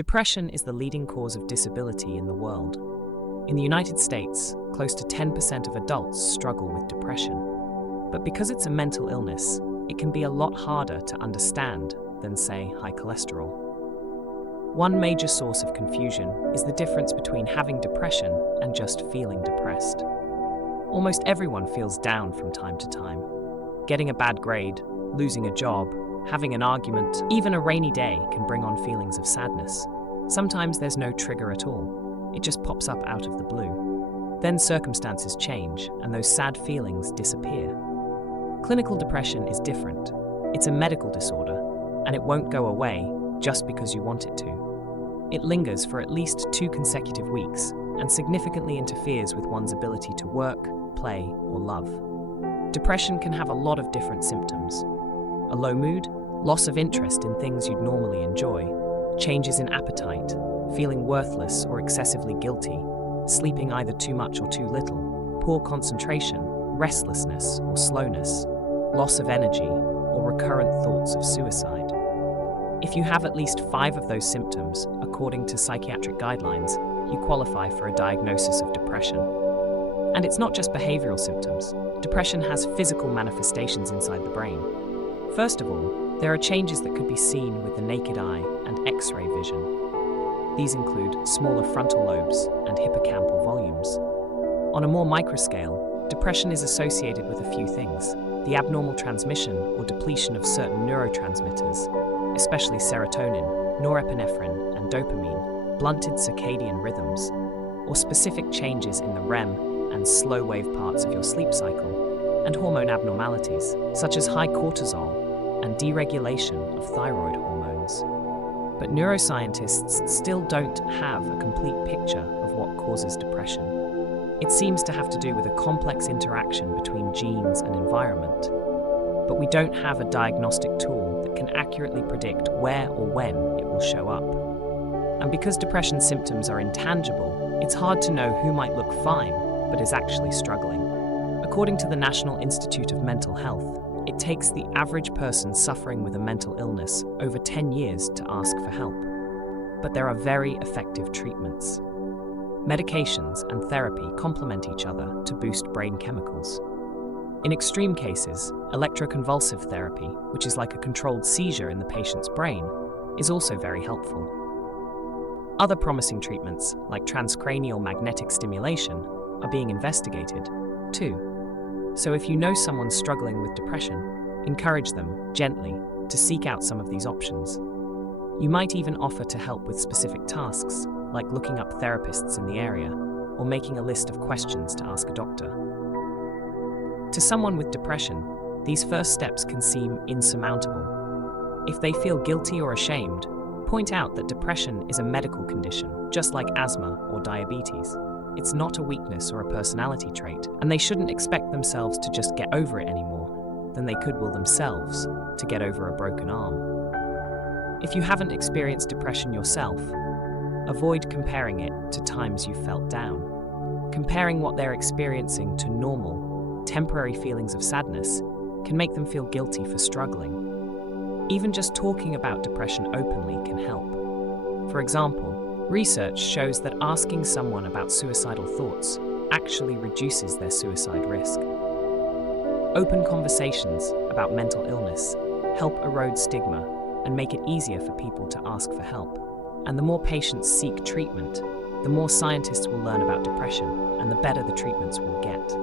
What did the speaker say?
Depression is the leading cause of disability in the world. In the United States, close to 10% of adults struggle with depression. But because it's a mental illness, it can be a lot harder to understand than, say, high cholesterol. One major source of confusion is the difference between having depression and just feeling depressed. Almost everyone feels down from time to time. Getting a bad grade, losing a job, having an argument, even a rainy day can bring on feelings of sadness. Sometimes there's no trigger at all. It just pops up out of the blue. Then circumstances change, and those sad feelings disappear. Clinical depression is different. It's a medical disorder, and it won't go away just because you want it to. It lingers for at least 2 consecutive weeks and significantly interferes with one's ability to work, play, or love. Depression can have a lot of different symptoms. A low mood, loss of interest in things you'd normally enjoy, changes in appetite, feeling worthless or excessively guilty, sleeping either too much or too little, poor concentration, restlessness or slowness, loss of energy, or recurrent thoughts of suicide. If you have at least 5 of those symptoms, according to psychiatric guidelines, you qualify for a diagnosis of depression. And it's not just behavioral symptoms. Depression has physical manifestations inside the brain. First of all, there are changes that could be seen with the naked eye and X-ray vision. These include smaller frontal lobes and hippocampal volumes. On a more micro scale, depression is associated with a few things: the abnormal transmission or depletion of certain neurotransmitters, especially serotonin, norepinephrine, and dopamine, blunted circadian rhythms, or specific changes in the REM and slow wave parts of your sleep cycle, and hormone abnormalities, such as high cortisol and deregulation of thyroid hormones. But neuroscientists still don't have a complete picture of what causes depression. It seems to have to do with a complex interaction between genes and environment. But we don't have a diagnostic tool that can accurately predict where or when it will show up. And because depression symptoms are intangible, it's hard to know who might look fine but is actually struggling. According to the National Institute of Mental Health, it takes the average person suffering with a mental illness over 10 years to ask for help. But there are very effective treatments. Medications and therapy complement each other to boost brain chemicals. In extreme cases, electroconvulsive therapy, which is like a controlled seizure in the patient's brain, is also very helpful. Other promising treatments, like transcranial magnetic stimulation, are being investigated, too. So if you know someone struggling with depression, encourage them, gently, to seek out some of these options. You might even offer to help with specific tasks, like looking up therapists in the area, or making a list of questions to ask a doctor. To someone with depression, these first steps can seem insurmountable. If they feel guilty or ashamed, point out that depression is a medical condition, just like asthma or diabetes. It's not a weakness or a personality trait, and they shouldn't expect themselves to just get over it any more than they could will themselves to get over a broken arm. If you haven't experienced depression yourself, avoid comparing it to times you felt down. Comparing what they're experiencing to normal, temporary feelings of sadness can make them feel guilty for struggling. Even just talking about depression openly can help. For example, research shows that asking someone about suicidal thoughts actually reduces their suicide risk. Open conversations about mental illness help erode stigma and make it easier for people to ask for help. And the more patients seek treatment, the more scientists will learn about depression, and the better the treatments will get.